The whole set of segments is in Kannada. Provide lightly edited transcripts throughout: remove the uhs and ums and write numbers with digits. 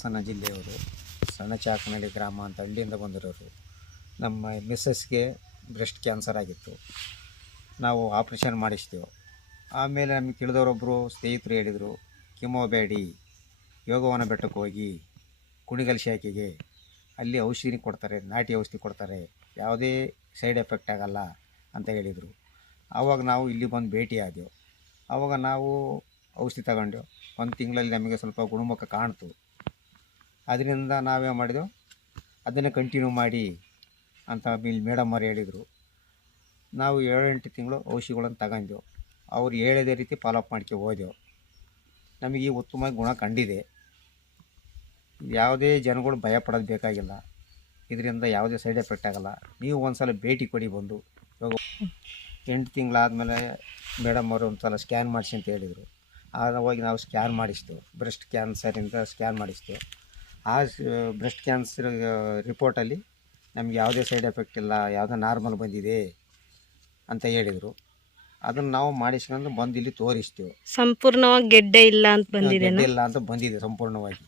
ಹಾಸನ ಜಿಲ್ಲೆಯವರು, ಸಣ್ಣ ಚಾಕನಹಳ್ಳಿ ಗ್ರಾಮ ಅಂತ ಹಳ್ಳಿಯಿಂದ ಬಂದಿರೋರು. ನಮ್ಮ ಮಿಸ್ಸಸ್ಗೆ ಬ್ರೆಸ್ಟ್ ಕ್ಯಾನ್ಸರ್ ಆಗಿತ್ತು. ನಾವು ಆಪ್ರೇಷನ್ ಮಾಡಿಸಿದೆವು. ಆಮೇಲೆ ನಮಗೆ ತಿಳಿದವರೊಬ್ಬರು ಸ್ನೇಹಿತರು ಹೇಳಿದರು, ಕಿಮೋ ಬೇಡಿ, ಯೋಗವನ ಬೆಟ್ಟಕ್ಕೆ ಹೋಗಿ ಕುಣಿಗಲ್ ಶಾಖೆಗೆ, ಅಲ್ಲಿ ಔಷಧಿ ಕೊಡ್ತಾರೆ, ನಾಟಿ ಔಷಧಿ ಕೊಡ್ತಾರೆ, ಯಾವುದೇ ಸೈಡ್ ಎಫೆಕ್ಟ್ ಆಗಲ್ಲ ಅಂತ ಹೇಳಿದರು. ಆವಾಗ ನಾವು ಇಲ್ಲಿ ಬಂದು ಭೇಟಿ ಆದೆವು. ಆವಾಗ ನಾವು ಔಷಧಿ ತಗೊಂಡೆವು. 1 ತಿಂಗಳಲ್ಲಿ ನಮಗೆ ಸ್ವಲ್ಪ ಗುಣಮುಖ ಕಾಣ್ತು. ಅದರಿಂದ ನಾವೇ ಮಾಡಿದೆವು, ಅದನ್ನು ಕಂಟಿನ್ಯೂ ಮಾಡಿ ಅಂತ ಇಲ್ಲಿ ಮೇಡಮ್ ಅವರು ಹೇಳಿದರು. ನಾವು 7-8 ತಿಂಗಳು ಔಷಧಿಗಳನ್ನು ತಗೊಂಡೆವು. ಅವ್ರು ಹೇಳಿದ ರೀತಿ ಫಾಲೋಅಪ್ ಮಾಡ್ಕೊಂಡು ಹೋದೆವು. ನಮಗೆ ಉತ್ತಮವಾಗಿ ಗುಣ ಕಂಡಿದೆ. ಯಾವುದೇ ಜನಗಳು ಭಯ ಪಡೋದು ಬೇಕಾಗಿಲ್ಲ. ಇದರಿಂದ ಯಾವುದೇ ಸೈಡ್ ಎಫೆಕ್ಟ್ ಆಗೋಲ್ಲ. ನೀವು ಒಂದು ಸಲ ಭೇಟಿ ಕೊಡಿ ಬಂದು. ಇವಾಗ 8 ತಿಂಗಳಾದಮೇಲೆ ಮೇಡಮ್ ಅವರು ಒಂದು ಸಲ ಸ್ಕ್ಯಾನ್ ಮಾಡಿಸಿ ಅಂತ ಹೇಳಿದರು. ಆಗ ಹೋಗಿ ನಾವು ಸ್ಕ್ಯಾನ್ ಮಾಡಿಸಿದೆವು. ಬ್ರೆಸ್ಟ್ ಕ್ಯಾನ್ಸರಿಂದ ಸ್ಕ್ಯಾನ್ ಮಾಡಿಸಿದೆವು. ಆ ಬ್ರೆಸ್ಟ್ ಕ್ಯಾನ್ಸರ್ ರಿಪೋರ್ಟಲ್ಲಿ ನಮಗೆ ಯಾವುದೇ ಸೈಡ್ ಎಫೆಕ್ಟ್ ಇಲ್ಲ, ಯಾವುದೋ ನಾರ್ಮಲ್ ಬಂದಿದೆ ಅಂತ ಹೇಳಿದರು. ಅದನ್ನು ನಾವು ಮಾಡಿಸ್ಕೊಂಡು ಬಂದು ಇಲ್ಲಿ ತೋರಿಸ್ತೇವೆ. ಸಂಪೂರ್ಣವಾಗಿ ಗೆಡ್ಡೆ ಇಲ್ಲ ಅಂತ ಬಂದಿದೆ, ಗೆಡ್ಡೆ ಇಲ್ಲ ಅಂತ ಬಂದಿದೆ ಸಂಪೂರ್ಣವಾಗಿ.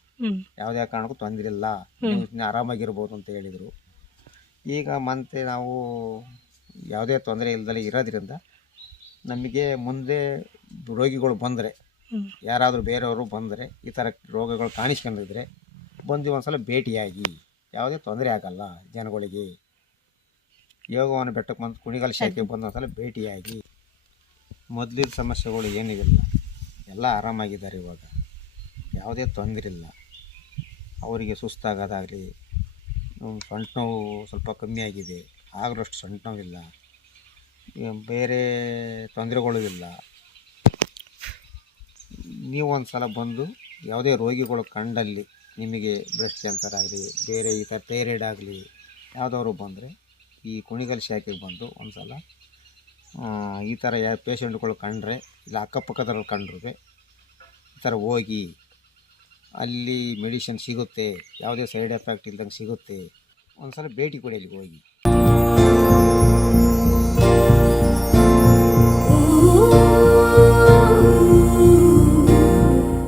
ಯಾವುದೇ ಕಾರಣಕ್ಕೂ ತೊಂದರೆ ಇಲ್ಲ, ನೀವು ಆರಾಮಾಗಿರ್ಬೋದು ಅಂತ ಹೇಳಿದರು. ಈಗ ಮತ್ತೆ ನಾವು ಯಾವುದೇ ತೊಂದರೆ ಇಲ್ಲದಲೇ ಇರೋದ್ರಿಂದ ನಮಗೆ ಮುಂದೆ ರೋಗಿಗಳು ಬಂದರೆ, ಯಾರಾದರೂ ಬೇರೆಯವರು ಬಂದರೆ, ಈ ಥರ ರೋಗಗಳು ಕಾಣಿಸ್ಕೊಂಡಿದ್ರೆ ಬಂದು ಒಂದು ಸಲ ಭೇಟಿಯಾಗಿ, ಯಾವುದೇ ತೊಂದರೆ ಆಗಲ್ಲ ಜನಗಳಿಗೆ. ಯೋಗವನ ಬೆಟ್ಟಕ್ಕೆ ಬಂದು ಕುಣಿಗಲ್ ಶಾಖೆಗೆ ಬಂದು ಒಂದು ಸಲ ಭೇಟಿಯಾಗಿ. ಮೊದಲಿನ ಸಮಸ್ಯೆಗಳು ಏನಿಲ್ಲ, ಎಲ್ಲ ಆರಾಮಾಗಿದ್ದಾರೆ. ಇವಾಗ ಯಾವುದೇ ತೊಂದರೆ ಇಲ್ಲ. ಅವರಿಗೆ ಸುಸ್ತಾಗೋದಾಗಲಿ, ಸೊಂಟ ನೋವು ಸ್ವಲ್ಪ ಕಮ್ಮಿ ಆಗಿದೆ, ಆಗಲಷ್ಟು ಸೊಂಟ ನೋವಿಲ್ಲ, ಬೇರೆ ತೊಂದರೆಗಳು ಇಲ್ಲ. ನೀವು ಒಂದು ಸಲ ಬಂದು ಯಾವುದೇ ರೋಗಿಗಳು ಕಂಡಲ್ಲಿ, ನಿಮಗೆ ಬ್ರೆಸ್ಟ್ ಕ್ಯಾನ್ಸರ್ ಆಗಲಿ, ಬೇರೆ ಈ ಥರ ಥೈರಾಯ್ಡ್ ಆಗಲಿ ಯಾವುದವರು ಬಂದರೆ ಈ ಕುಣಿಗಲ್ ಶಾಖೆಗೆ ಬಂದು ಒಂದು ಸಲ ಈ ಥರ ಯಾವ ಪೇಷಂಟ್ಗಳು ಕಂಡ್ರೆ, ಇಲ್ಲ ಅಕ್ಕಪಕ್ಕದವ್ರು ಕಂಡ್ರೆ ಈ ಥರ ಹೋಗಿ ಅಲ್ಲಿ ಮೆಡಿಸಿನ್ ಸಿಗುತ್ತೆ, ಯಾವುದೇ ಸೈಡ್ ಎಫೆಕ್ಟ್ ಇಲ್ದಂಗೆ ಸಿಗುತ್ತೆ. ಒಂದು ಸಲ ಭೇಟಿ ಕೊಡಿ ಅಲ್ಲಿಗೆ ಹೋಗಿ.